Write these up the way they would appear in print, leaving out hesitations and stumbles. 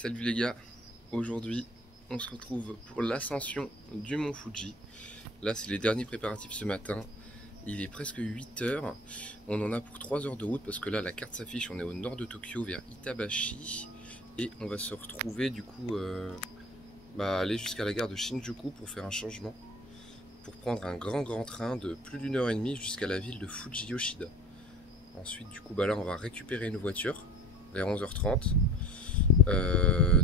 Salut les gars, aujourd'hui on se retrouve pour l'ascension du mont Fuji. Là c'est les derniers préparatifs ce matin, il est presque 8 h, on en a pour 3 heures de route parce que là la carte s'affiche, on est au nord de Tokyo vers Itabashi et on va se retrouver du coup aller jusqu'à la gare de Shinjuku pour faire un changement, pour prendre un grand train de plus d'1 h 30 jusqu'à la ville de Fuji-Yoshida. Ensuite du coup là on va récupérer une voiture vers 11 h 30.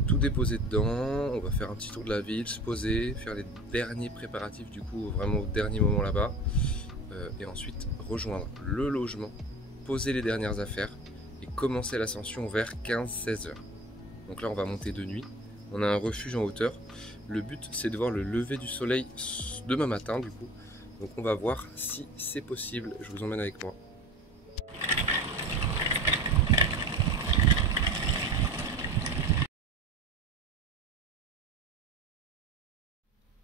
Tout déposer dedans, on va faire un petit tour de la ville, se poser, faire les derniers préparatifs du coup vraiment au dernier moment là-bas, et ensuite rejoindre le logement, poser les dernières affaires et commencer l'ascension vers 15-16 h. Donc là on va monter de nuit, on a un refuge en hauteur, le but c'est de voir le lever du soleil demain matin du coup, donc on va voir si c'est possible, je vous emmène avec moi.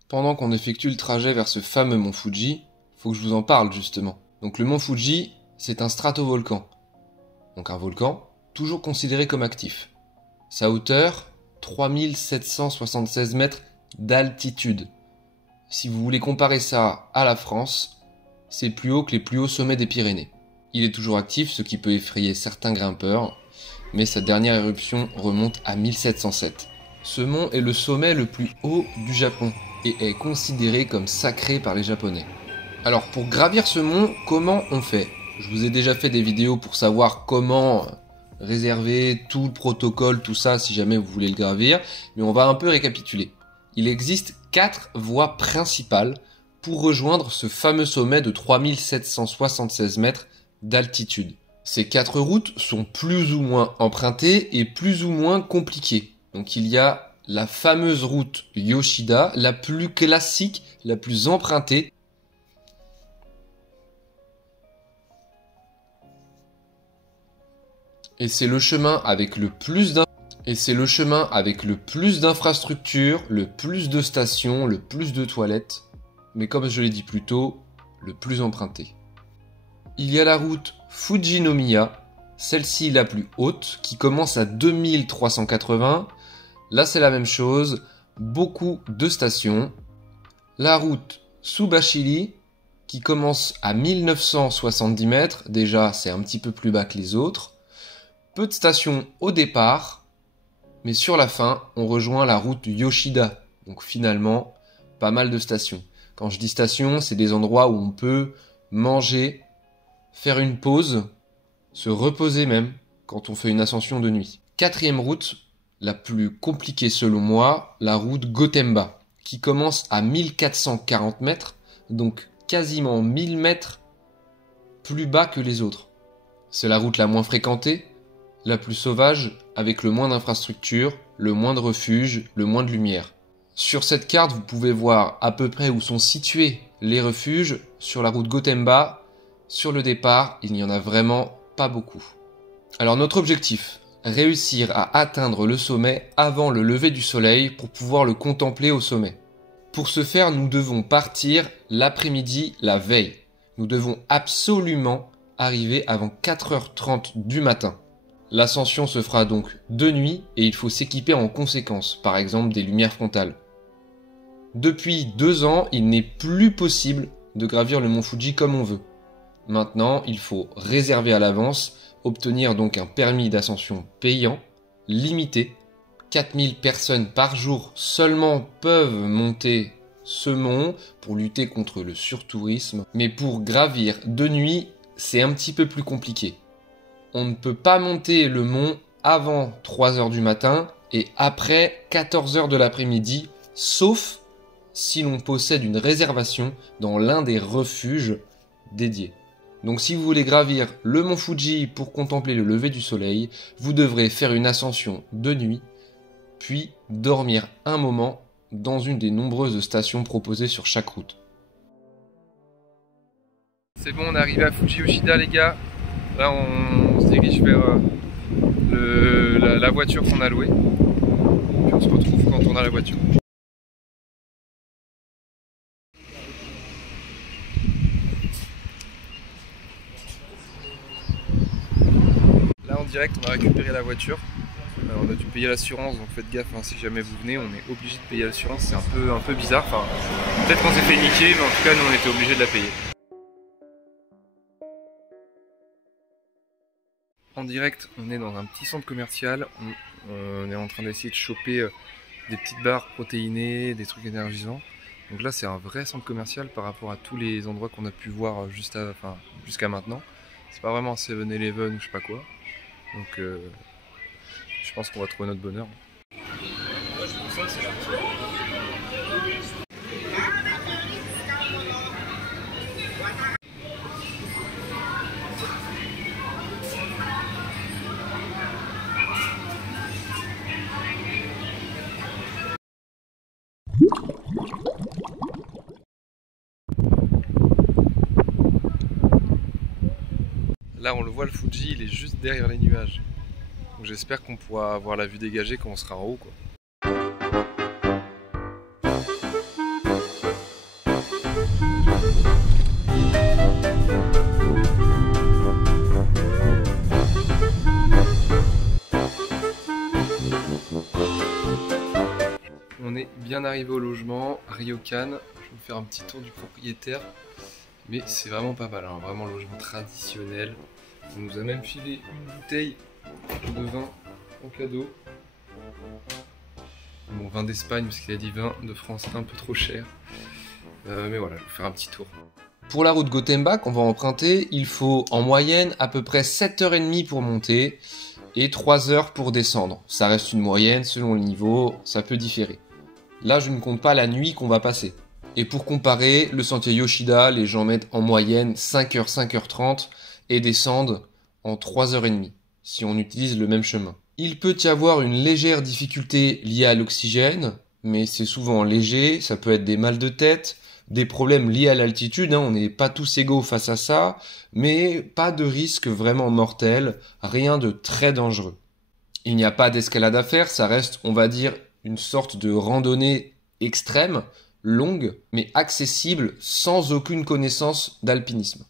Pendant qu'on effectue le trajet vers ce fameux mont Fuji, faut que je vous en parle justement. Donc le mont Fuji, c'est un stratovolcan. Donc un volcan, toujours considéré comme actif. Sa hauteur, 3776 mètres d'altitude. Si vous voulez comparer ça à la France, c'est plus haut que les plus hauts sommets des Pyrénées. Il est toujours actif, ce qui peut effrayer certains grimpeurs, mais sa dernière éruption remonte à 1707. Ce mont est le sommet le plus haut du Japon et est considéré comme sacré par les Japonais. Alors pour gravir ce mont, comment on fait? Je vous ai déjà fait des vidéos pour savoir comment réserver tout le protocole, tout ça si jamais vous voulez le gravir, mais on va un peu récapituler. Il existe 4 voies principales pour rejoindre ce fameux sommet de 3776 mètres d'altitude. Ces 4 routes sont plus ou moins empruntées et plus ou moins compliquées. Donc il y a la fameuse route Yoshida, la plus classique, la plus empruntée. Et c'est le chemin avec le plus d'infrastructures, le plus de stations, le plus de toilettes, mais comme je l'ai dit plus tôt, le plus emprunté. Il y a la route Fujinomiya, celle-ci la plus haute, qui commence à 2380. Là c'est la même chose, beaucoup de stations. La route Tsubashiri, qui commence à 1970 mètres, déjà c'est un petit peu plus bas que les autres. Peu de stations au départ, mais sur la fin, on rejoint la route Yoshida. Donc finalement, pas mal de stations. Quand je dis stations, c'est des endroits où on peut manger, faire une pause, se reposer même, quand on fait une ascension de nuit. 4e route, la plus compliquée selon moi, la route Gotemba, qui commence à 1440 mètres, donc quasiment 1000 mètres plus bas que les autres. C'est la route la moins fréquentée, la plus sauvage, avec le moins d'infrastructures, le moins de refuges, le moins de lumière. Sur cette carte, vous pouvez voir à peu près où sont situés les refuges. Sur la route Gotemba, sur le départ, il n'y en a vraiment pas beaucoup. Alors notre objectif, réussir à atteindre le sommet avant le lever du soleil pour pouvoir le contempler au sommet. Pour ce faire, nous devons partir l'après-midi, la veille. Nous devons absolument arriver avant 4 h 30 du matin. L'ascension se fera donc de nuit et il faut s'équiper en conséquence, par exemple des lumières frontales. Depuis 2 ans, il n'est plus possible de gravir le mont Fuji comme on veut. Maintenant, il faut réserver à l'avance, obtenir donc un permis d'ascension payant, limité. 4000 personnes par jour seulement peuvent monter ce mont pour lutter contre le surtourisme. Mais pour gravir de nuit, c'est un petit peu plus compliqué. On ne peut pas monter le mont avant 3 h du matin et après 14 h de l'après-midi, sauf si l'on possède une réservation dans l'un des refuges dédiés. Donc si vous voulez gravir le mont Fuji pour contempler le lever du soleil, vous devrez faire une ascension de nuit, puis dormir un moment dans une des nombreuses stations proposées sur chaque route. C'est bon, on est arrivé à Fuji Yoshida les gars. Là on se dirige vers la voiture qu'on a louée. Puis on se retrouve quand on a la voiture. Là en direct on va récupérer la voiture. On a dû payer l'assurance, donc faites gaffe hein, si jamais vous venez, on est obligé de payer l'assurance, c'est un peu bizarre. Enfin, peut-être qu'on s'est fait niquer, mais en tout cas nous on était obligé de la payer. En direct, on est dans un petit centre commercial, on est en train d'essayer de choper des petites barres protéinées, des trucs énergisants. Donc là c'est un vrai centre commercial par rapport à tous les endroits qu'on a pu voir jusqu'à maintenant. C'est pas vraiment un 7-Eleven ou je sais pas quoi. Donc je pense qu'on va trouver notre bonheur. Là on le voit, le Fuji, il est juste derrière les nuages. Donc j'espère qu'on pourra avoir la vue dégagée quand on sera en haut, quoi. On est bien arrivé au logement, Ryokan. Je vais vous faire un petit tour du propriétaire. Mais c'est vraiment pas mal, hein. Vraiment logement traditionnel. On nous a même filé une bouteille de vin en cadeau. Bon, vin d'Espagne, parce qu'il a dit vin de France un peu trop cher. Mais voilà, je vais vous faire un petit tour. Pour la route Gotemba qu'on va emprunter, il faut en moyenne à peu près 7h30 pour monter et 3 heures pour descendre. Ça reste une moyenne, selon le niveau, ça peut différer. Là, je ne compte pas la nuit qu'on va passer. Et pour comparer, le sentier Yoshida, les gens mettent en moyenne 5h, 5h30 et descendent en 3h30, si on utilise le même chemin. Il peut y avoir une légère difficulté liée à l'oxygène, mais c'est souvent léger, ça peut être des mal de tête, des problèmes liés à l'altitude, hein, on n'est pas tous égaux face à ça, mais pas de risque vraiment mortel, rien de très dangereux. Il n'y a pas d'escalade à faire, ça reste, on va dire, une sorte de randonnée extrême, longue, mais accessible sans aucune connaissance d'alpinisme.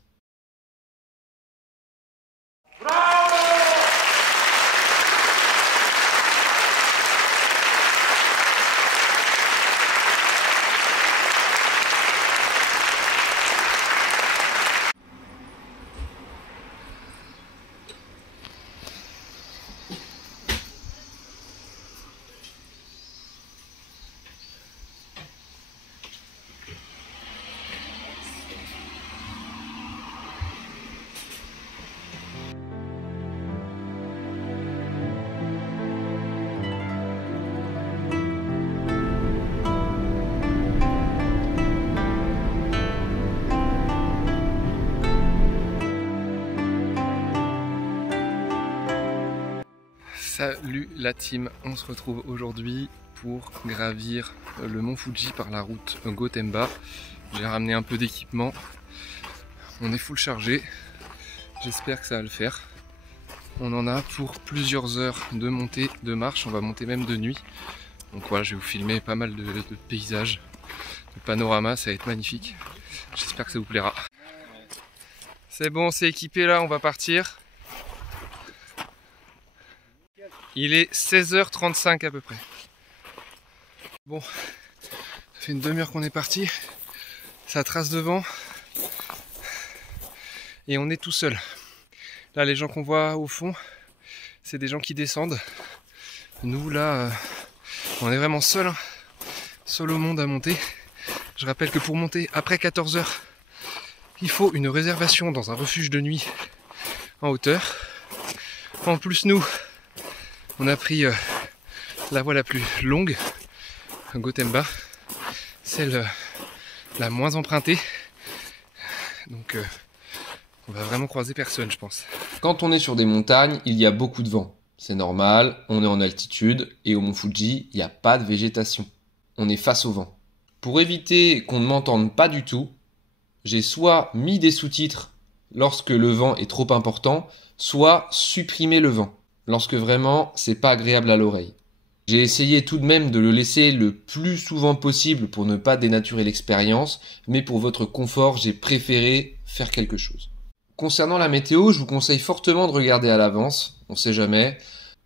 Salut la team, on se retrouve aujourd'hui pour gravir le mont Fuji par la route Gotemba. J'ai ramené un peu d'équipement, on est full chargé, j'espère que ça va le faire. On en a pour plusieurs heures de montée, de marche, on va monter même de nuit. Donc voilà, je vais vous filmer pas mal de paysages, de panoramas, ça va être magnifique. J'espère que ça vous plaira. C'est bon, c'est équipé là, on va partir. Il est 16h35 à peu près. Bon, ça fait une demi-heure qu'on est parti. Ça trace devant. Et on est tout seul. Là, les gens qu'on voit au fond, c'est des gens qui descendent. Nous, là, on est vraiment seul. Hein. Seul au monde à monter. Je rappelle que pour monter après 14h, il faut une réservation dans un refuge de nuit en hauteur. En plus, nous, on a pris la voie la plus longue, Gotemba, celle la moins empruntée. Donc on va vraiment croiser personne, je pense. Quand on est sur des montagnes, il y a beaucoup de vent. C'est normal, on est en altitude et au mont Fuji, il n'y a pas de végétation. On est face au vent. Pour éviter qu'on ne m'entende pas du tout, j'ai soit mis des sous-titres lorsque le vent est trop important, soit supprimé le vent, lorsque vraiment c'est pas agréable à l'oreille. J'ai essayé tout de même de le laisser le plus souvent possible pour ne pas dénaturer l'expérience, mais pour votre confort, j'ai préféré faire quelque chose. Concernant la météo, je vous conseille fortement de regarder à l'avance, on sait jamais.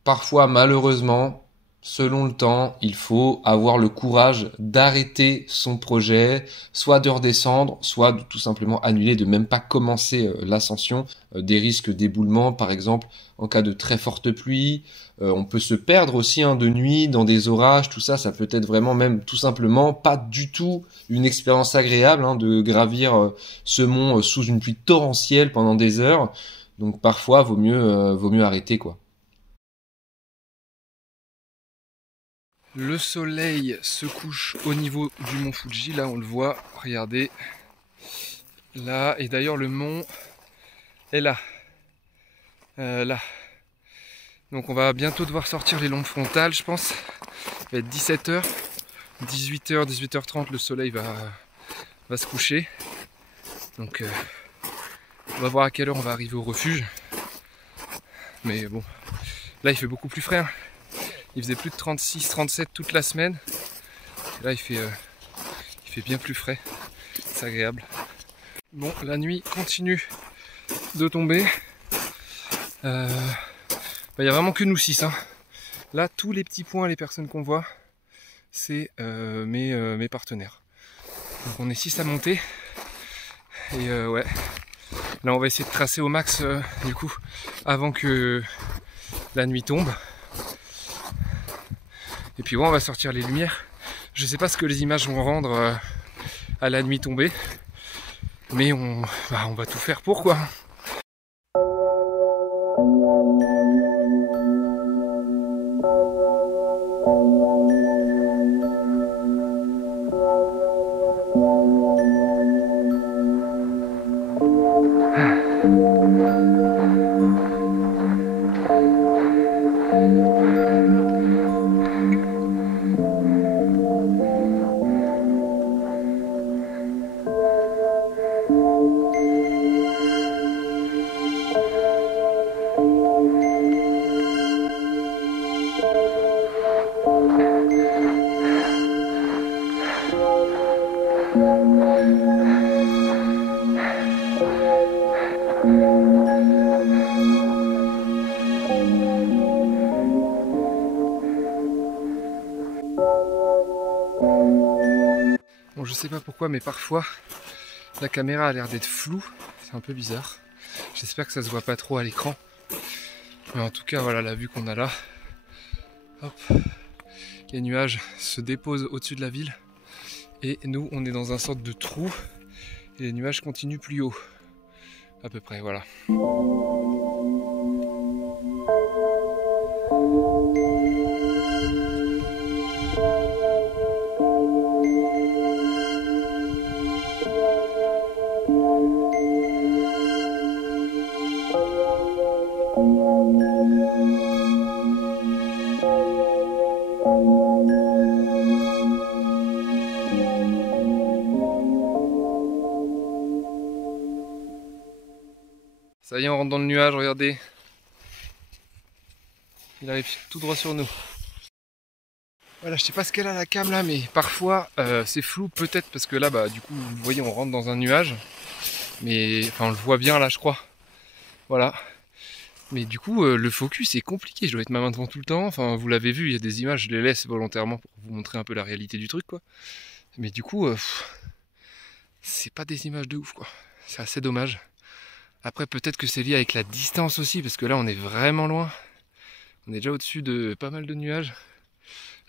parfois malheureusement, selon le temps, il faut avoir le courage d'arrêter son projet, soit de redescendre, soit de tout simplement annuler, de même pas commencer l'ascension. Des risques d'éboulement par exemple en cas de très forte pluie. On peut se perdre aussi de nuit dans des orages, tout ça, ça peut être vraiment même tout simplement pas du tout une expérience agréable de gravir ce mont sous une pluie torrentielle pendant des heures. Donc parfois vaut mieux arrêter quoi. Le soleil se couche au niveau du mont Fuji, là on le voit, regardez, là, et d'ailleurs le mont est là, là. Donc on va bientôt devoir sortir les lampes frontales, je pense. Il va être 17h, 18h, 18h30, le soleil va se coucher. Donc on va voir à quelle heure on va arriver au refuge. Mais bon, là il fait beaucoup plus frais. Il faisait plus de 36, 37 toute la semaine. Et là il fait bien plus frais. C'est agréable. Bon, la nuit continue de tomber. Il n'y a vraiment que nous 6. Là, tous les petits points, les personnes qu'on voit, c'est mes partenaires. Donc on est 6 à monter. Et ouais. Là, on va essayer de tracer au max, du coup, avant que la nuit tombe. Et puis ouais, on va sortir les lumières. Je sais pas ce que les images vont rendre à la nuit tombée. Mais on va tout faire pour quoi. Bon, je sais pas pourquoi, mais parfois la caméra a l'air d'être floue, c'est un peu bizarre. J'espère que ça se voit pas trop à l'écran. Mais en tout cas, voilà la vue qu'on a là. Hop. Les nuages se déposent au-dessus de la ville. Et nous, on est dans un sorte de trou. Et les nuages continuent plus haut. À peu près, voilà. Ça y est, on rentre dans le nuage, regardez. Il arrive tout droit sur nous. Voilà, je sais pas ce qu'elle a la cam là, mais parfois c'est flou, peut-être parce que là, du coup, vous voyez, on rentre dans un nuage. Mais, enfin, on le voit bien là, je crois. Voilà. Mais du coup, le focus est compliqué. Je dois être ma main devant tout le temps. Enfin, vous l'avez vu, il y a des images, je les laisse volontairement pour vous montrer un peu la réalité du truc, quoi. Mais du coup, c'est pas des images de ouf, quoi. C'est assez dommage. Après, peut-être que c'est lié avec la distance aussi, parce que là, on est vraiment loin. On est déjà au-dessus de pas mal de nuages.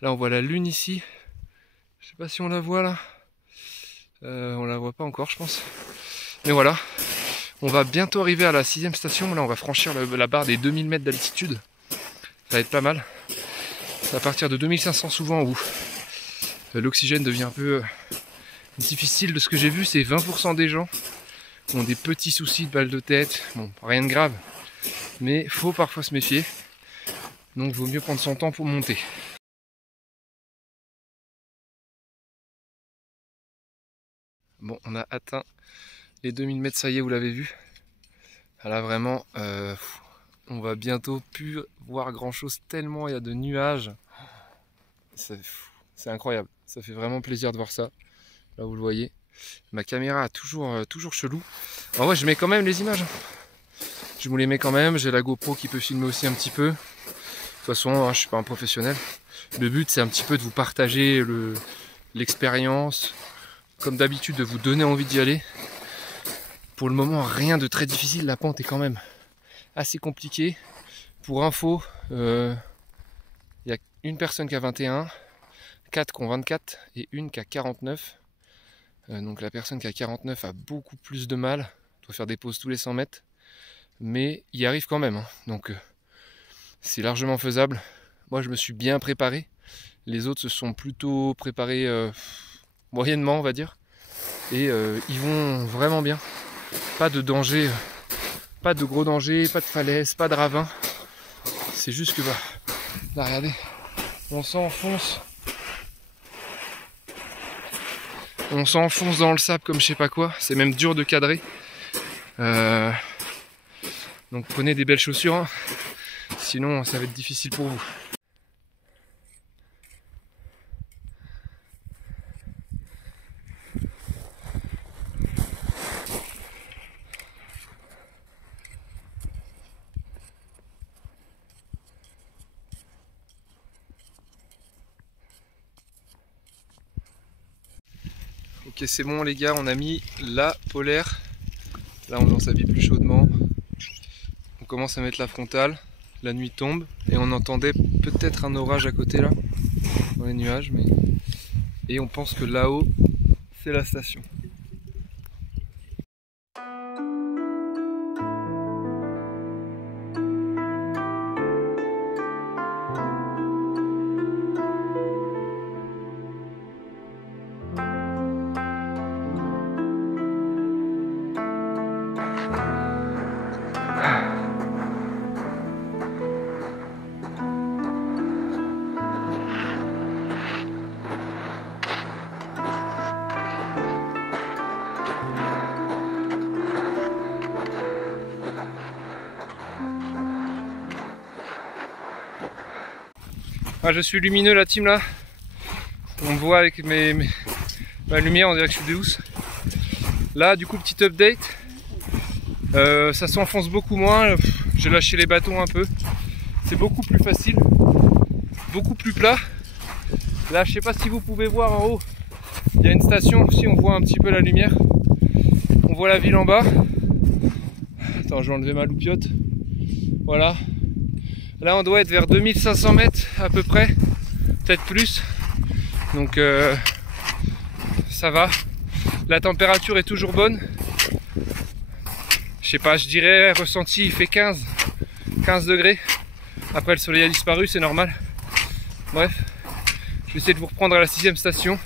Là, on voit la lune ici. Je sais pas si on la voit là. On la voit pas encore, je pense. Mais voilà. On va bientôt arriver à la 6e station. Là, on va franchir la barre des 2000 mètres d'altitude. Ça va être pas mal. C'est à partir de 2500 souvent où l'oxygène devient un peu difficile. De ce que j'ai vu, c'est 20% des gens ont des petits soucis de balles de tête. Bon, rien de grave. Mais faut parfois se méfier. Donc, vaut mieux prendre son temps pour monter. Bon, on a atteint les 2000 mètres, ça y est, vous l'avez vu. Là, vraiment, on va bientôt plus voir grand chose tellement il y a de nuages. C'est incroyable. Ça fait vraiment plaisir de voir ça. Là, vous le voyez. Ma caméra a toujours chelou. En vrai, je mets quand même les images. Je vous les mets quand même. J'ai la GoPro qui peut filmer aussi un petit peu. toute façon, hein, je suis pas un professionnel. Le but, c'est un petit peu de vous partager l'expérience, comme d'habitude, de vous donner envie d'y aller. Pour le moment, rien de très difficile. La pente est quand même assez compliquée. Pour info, il y a une personne qui a 21, 4 qui ont 24 et une qui a 49. Donc la personne qui a 49 a beaucoup plus de mal. Il doit faire des pauses tous les 100 mètres. Mais il y arrive quand même. Hein. Donc c'est largement faisable. Moi, je me suis bien préparé. Les autres se sont plutôt préparés moyennement, on va dire. Et ils vont vraiment bien. Pas de danger, pas de gros danger, pas de falaise, pas de ravin. C'est juste que là, regardez, on s'enfonce dans le sable comme je sais pas quoi. C'est même dur de cadrer. Donc prenez des belles chaussures, hein. Sinon ça va être difficile pour vous. Ok, c'est bon les gars, on a mis la polaire. Là on s'habille plus chaudement. On commence à mettre la frontale. La nuit tombe et on entendait peut-être un orage à côté là, dans les nuages. Et on pense que là-haut, c'est la station. Ah, je suis lumineux la team là. On me voit avec ma lumière, on dirait que je suis douce. Là du coup petit update. Ça s'enfonce beaucoup moins. J'ai lâché les bâtons un peu. C'est beaucoup plus facile. Beaucoup plus plat. Là je sais pas si vous pouvez voir en haut. Il y a une station aussi, on voit un petit peu la lumière. On voit la ville en bas. Attends, je vais enlever ma loupiote. Voilà. Là on doit être vers 2500 mètres à peu près, peut-être plus. Donc ça va. La température est toujours bonne. Je sais pas, je dirais ressenti il fait 15 degrés. Après le soleil a disparu, c'est normal. Bref, je vais essayer de vous reprendre à la 6e station.